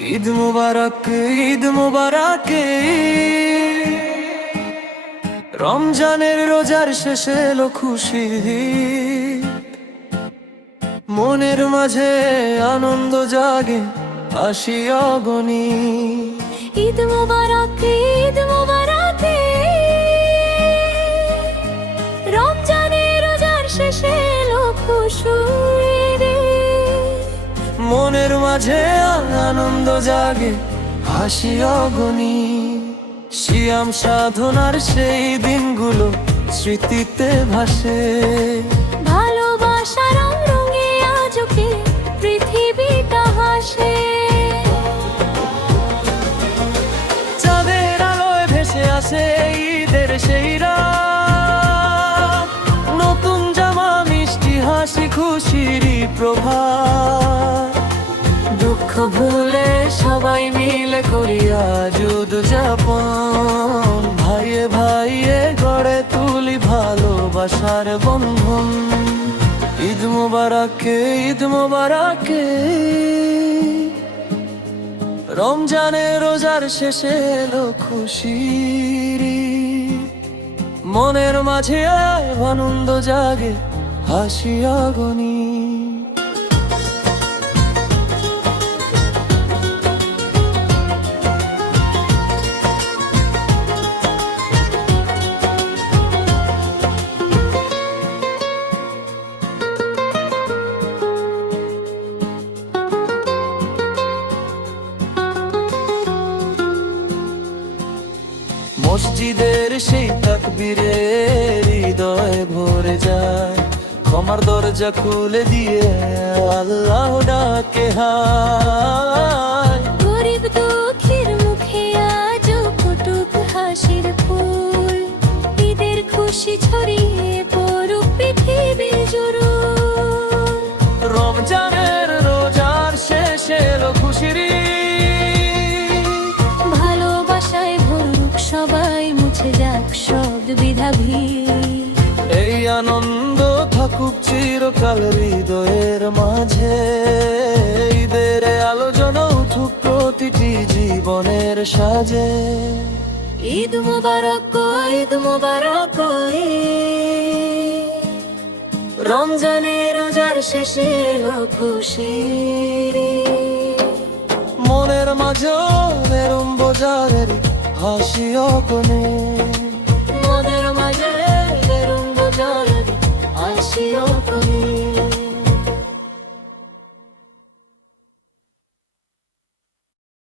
ঈদ মুবারক, ঈদ মুবারক। রমজানের রোজার শেষে এলো খুশির ঈদ। মনের মাঝে আনন্দ জাগে, হাসি অগণিত। ঈদ মুবারক, ঈদ মুবারক। রমজানের রোজার শেষে এলো খুশির ঈদ। মনের মাঝে আনন্দ জাগে, হাসি অগণিত। সিয়াম সাধনার সেই দিনগুলো স্মৃতিতে ভাসে। ভালোবাসার রঙে আজকে পৃথিবীটা হাসে। চাঁদের আলোয় ভেসে আসে ঈদের সেই রাত। নতুন জামা, মিষ্টি হাসি, খুশিরই প্রভাত। দুঃখ ভুলে সবাই মিলে করি আজ উদযাপন। ভাইয়ে ভাইয়ে গড়ে তুলি ভালোবাসার বন্ধন। ঈদ মুবারক, ঈদ মুবারক। রমজানের রোজার শেষে এলো খুশির ঈদ। মনের মাঝে আনন্দ জাগে, হাসি অগণিত। মসজিদের সেই তাকবীরে হৃদয় ভরে যায়। ক্ষমার দরজা খুলে দিয়ে আল্লাহ ডাকে হায়। গরিব দুঃখীর মুখে আজ ফুটুক হাসির ফুল। ঈদের খুশি ছড়িয়ে পড়ুক পৃথিবী জুড়ে। রমজানের রোজার শেষে এলো খুশির ঈদ। ভালোবাসায় ভরুক সবাই, মুছে যাক সব বিধাভী। এই আনন্দ থাকুক চিরকাল হৃদয়ের মাঝে। ঈদের আলোচনা উঠুক প্রতিটি জীবনের সাজে। ঈদ মুবারক, ঈদ মুবারক। রমজানের রোজার শেষে এলো খুশির ঈদ। মনের মাঝে মেরুম বোঝারের হাসি অগণিত। মনের মাঝে রঙ বোঝার হাসি